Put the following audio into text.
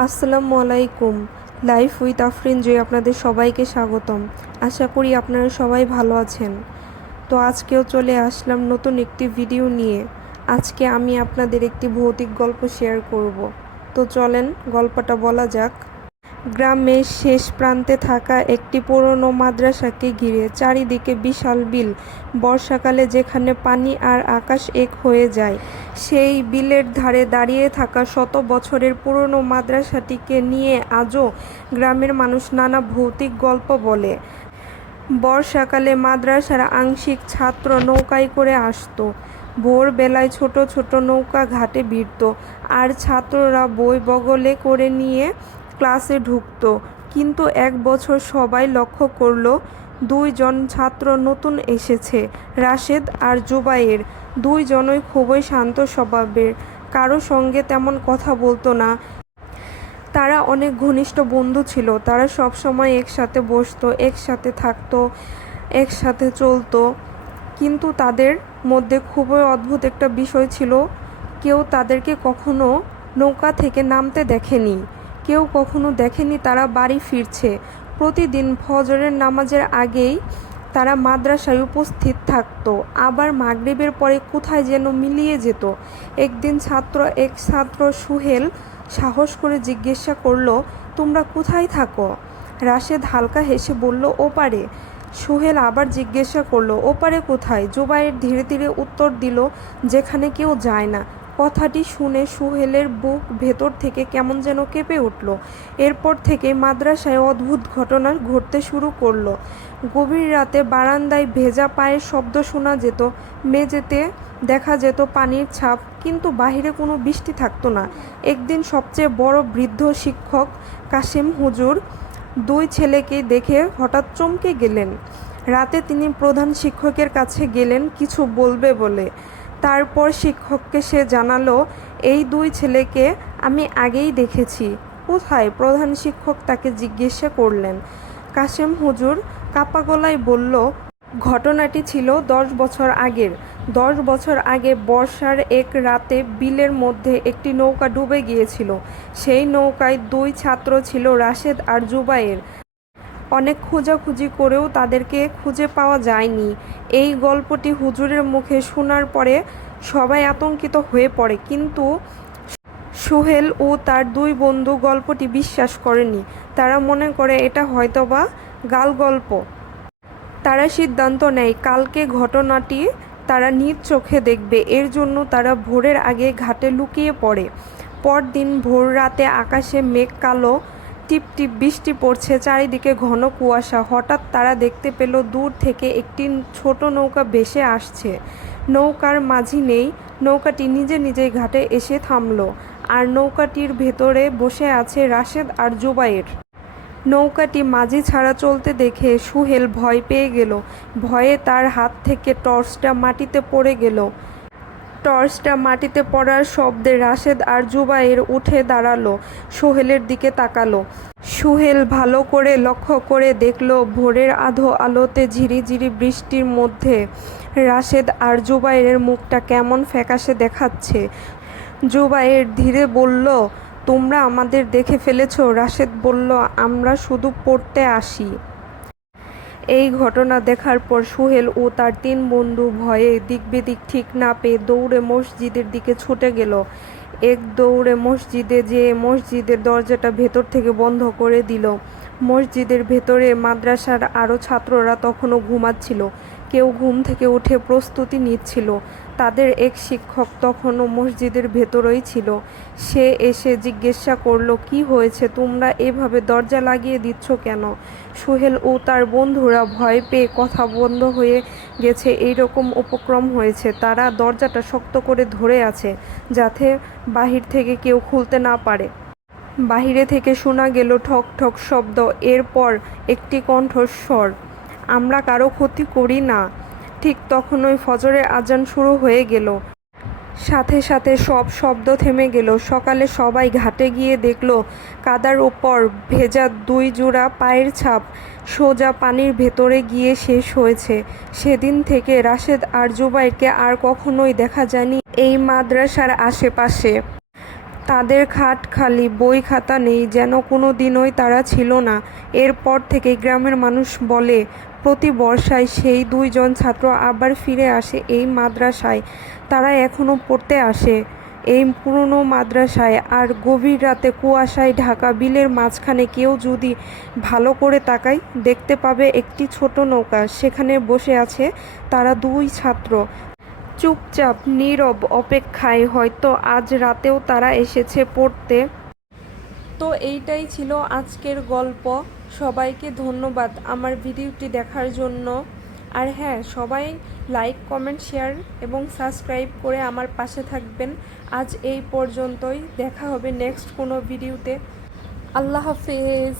আসসালামু আলাইকুম। Life with Afrin জয় আপনাদের সবাইকে স্বাগতম। আশা করি আপনারা সবাই ভালো আছেন। তো আজকেও চলে আসলাম নতুন একটি ভিডিও নিয়ে। আজকে আমি আপনাদের একটি ভৌতিক গল্প শেয়ার করব। তো চলেন গল্পটা বলা যাক। গ্রামের শেষ প্রান্তে থাকা একটি পুরনো মাদ্রাসাকে ঘিরে চারিদিকে বিশাল বিল। বর্ষাকালে যেখানে পানি আর আকাশ এক হয়ে যায়, সেই বিলের ধারে দাঁড়িয়ে থাকা শত বছরের পুরনো মাদ্রাসাটিকে নিয়ে আজও গ্রামের মানুষ নানা ভৌতিক গল্প বলে। বর্ষাকালে মাদ্রাসার আংশিক ছাত্র নৌকায় করে আসতো। ভোরবেলায় ছোট ছোট নৌকা ঘাটে ভিড়ত, আর ছাত্ররা বই বগলে করে নিয়ে ক্লাসে ঢুকতো। কিন্তু এক বছর সবাই লক্ষ্য করল, দুইজন ছাত্র নতুন এসেছে, রাশেদ আর জুবায়ের। দুইজনই খুবই শান্ত স্বভাবের, কারো সঙ্গে তেমন কথা বলতো না। তারা অনেক ঘনিষ্ঠ বন্ধু ছিল। তারা সব সময় একসাথে বসতো, একসাথে থাকতো, একসাথে চলতো। কিন্তু তাদের মধ্যে খুবই অদ্ভুত একটা বিষয় ছিল, কেউ তাদেরকে কখনো নৌকা থেকে নামতে দেখেনি। কেউ কখনো দেখেনি তারা বাড়ি ফিরছে। প্রতিদিন ফজরের নামাজের আগেই তারা মাদ্রাসায় উপস্থিত থাকতো, আবার মাগরিবের পরে কোথায় যেন মিলিয়ে যেত। একদিন এক ছাত্র সুহেল সাহস করে জিজ্ঞাসা করলো, তোমরা কোথায় থাকো? রাশেদ হালকা হেসে বলল, ওপারে। সুহেল আবার জিজ্ঞাসা করলো, ওপারে কোথায়? জুবায়ের ধীরে ধীরে উত্তর দিল, যেখানে কেউ যায় না। কথাটি শুনে সুহেলের বুক ভেতর থেকে কেমন যেন কেঁপে উঠল। এরপর থেকে মাদ্রাসায় অদ্ভুত ঘটনা ঘটতে শুরু করলো। গভীর রাতে বারান্দায় ভেজা পায়ের শব্দ শোনা যেত, মেঝেতে দেখা যেত পানির ছাপ, কিন্তু বাহিরে কোনো বৃষ্টি থাকতো না। একদিন সবচেয়ে বড় বৃদ্ধ শিক্ষক কাশেম হুজুর দুই ছেলেকে দেখে হঠাৎ চমকে গেলেন। রাতে তিনি প্রধান শিক্ষকের কাছে গেলেন কিছু বলবে বলে। তারপর শিক্ষককে সে জানালো, এই দুই ছেলেকে আমি আগেই দেখেছি। কোথায়? প্রধান শিক্ষক তাকে জিজ্ঞাসা করলেন। কাশেম হুজুর কাপা গলায় বলল, ঘটনাটি ছিল 10 বছর আগের। 10 বছর আগে বর্ষার এক রাতে বিলের মধ্যে একটি নৌকা ডুবে গিয়েছিল। সেই নৌকায় দুই ছাত্র ছিল, রাশেদ আর জুবায়ের। অনেক খোঁজাখুঁজি করেও তাদেরকে খুঁজে পাওয়া যায়নি। এই গল্পটি হুজুরের মুখে শোনার পরে সবাই আতঙ্কিত হয়ে পড়ে, কিন্তু সুহেল ও তার দুই বন্ধু গল্পটি বিশ্বাস করেনি। তারা মনে করে এটা হয়তোবা গাল গল্প। তারা সিদ্ধান্ত নেয় কালকে ঘটনাটি তারা নিজ চোখে দেখবে। এর জন্য তারা ভোরের আগে ঘাটে লুকিয়ে পড়ে। পরদিন ভোর রাতে আকাশে মেঘ কালো, টিপ টিপ বৃষ্টি পড়ছে, চারিদিকে ঘন কুয়াশা। হঠাৎ তারা দেখতে পেল দূর থেকে একটি ছোট নৌকা ভেসে আসছে। নৌকার মাঝি নেই। নৌকাটি নিজে নিজেই ঘাটে এসে থামলো, আর নৌকাটির ভেতরে বসে আছে রাশেদ আর জুবায়ের। নৌকাটি মাঝি ছাড়া চলতে দেখে সুহেল ভয় পেয়ে গেল। ভয়ে তার হাত থেকে টর্চটা মাটিতে পড়ে গেল। টর্চটা মাটিতে পড়ার শব্দে রাশেদ আর জুবায়ের উঠে দাঁড়ালো, সোহেলের দিকে তাকালো। সুহেল ভালো করে লক্ষ্য করে দেখল, ভোরের আধো আলোতে ঝিরিঝিরি বৃষ্টির মধ্যে রাশেদ আর জুবায়ের মুখটা কেমন ফ্যাকাশে দেখাচ্ছে। জুবায়ের ধীরে বলল, তোমরা আমাদের দেখে ফেলেছ? রাশেদ বলল, আমরা শুধু পড়তে আসি। এই ঘটনা দেখার পর সুহেল ও তার তিন বন্ধু ভয়ে দিকবিদিক ঠিক না পেয়ে দৌড়ে মসজিদের দিকে ছুটে গেল। এক দৌড়ে মসজিদে যেয়ে মসজিদের দরজাটা ভেতর থেকে বন্ধ করে দিল। মসজিদের ভেতরে মাদ্রাসার আরও ছাত্ররা তখনও ঘুমাচ্ছিল। কেউ ঘুম থেকে উঠে প্রস্তুতি নিচ্ছিল। তাদের এক শিক্ষক তখনও মসজিদের ভেতরেই ছিল। সে এসে জিজ্ঞাসা করলো, কি হয়েছে? তোমরা এভাবে দরজা লাগিয়ে দিচ্ছ কেন? সুহেল ও তার বন্ধুরা ভয় পেয়ে কথা বন্ধ হয়ে গেছে এইরকম উপক্রম হয়েছে। তারা দরজাটা শক্ত করে ধরে আছে, যাতে বাহির থেকে কেউ খুলতে না পারে। বাহিরে থেকে শোনা গেল ঠক ঠক শব্দ, এরপর একটি কণ্ঠস্বর, আমরা কারো ক্ষতি করি না। ঠিক তখনই ফজরের আজান শুরু হয়ে গেল। সাথে সাথে সব শব্দ থেমে গেল। সকালে সবাই ঘাটে গিয়ে দেখল, কাদার ওপর ভেজা দুই জোড়া পায়ের ছাপ সোজা পানির ভেতরে গিয়ে শেষ হয়েছে। সেদিন থেকে রাশেদ আর জুবাইরকে আর কখনোই দেখা যায়নি এই মাদ্রাসার আশেপাশে। তাদের খাট খালি, বই খাতা নেই, যেন কোনো দিনই তারা ছিল না। এরপর থেকে গ্রামের মানুষ বলে, প্রতি বর্ষায় সেই 2 জন ছাত্র আবার ফিরে আসে এই মাদ্রাসায়। তারা এখনও পড়তে আসে এই পুরনো মাদ্রাসায়। আর গভীর রাতে কুয়াশায় ঢাকা বিলের মাঝখানে কেউ যদি ভালো করে তাকায়, দেখতে পাবে একটি ছোট নৌকা। সেখানে বসে আছে তারা 2 ছাত্র, চুপচাপ নীরব অপেক্ষায়। হয়তো আজ রাতেও তারা এসেছে পড়তে। তো এইটাই ছিল আজকের গল্প। সবাইকে ধন্যবাদ আমার ভিডিওটি দেখার জন্য। আর হ্যাঁ, সবাই লাইক, কমেন্ট, শেয়ার এবং সাবস্ক্রাইব করে আমার পাশে থাকবেন। আজ এই পর্যন্তই, দেখা হবে নেক্সট কোনো ভিডিওতে। আল্লাহ হাফেজ।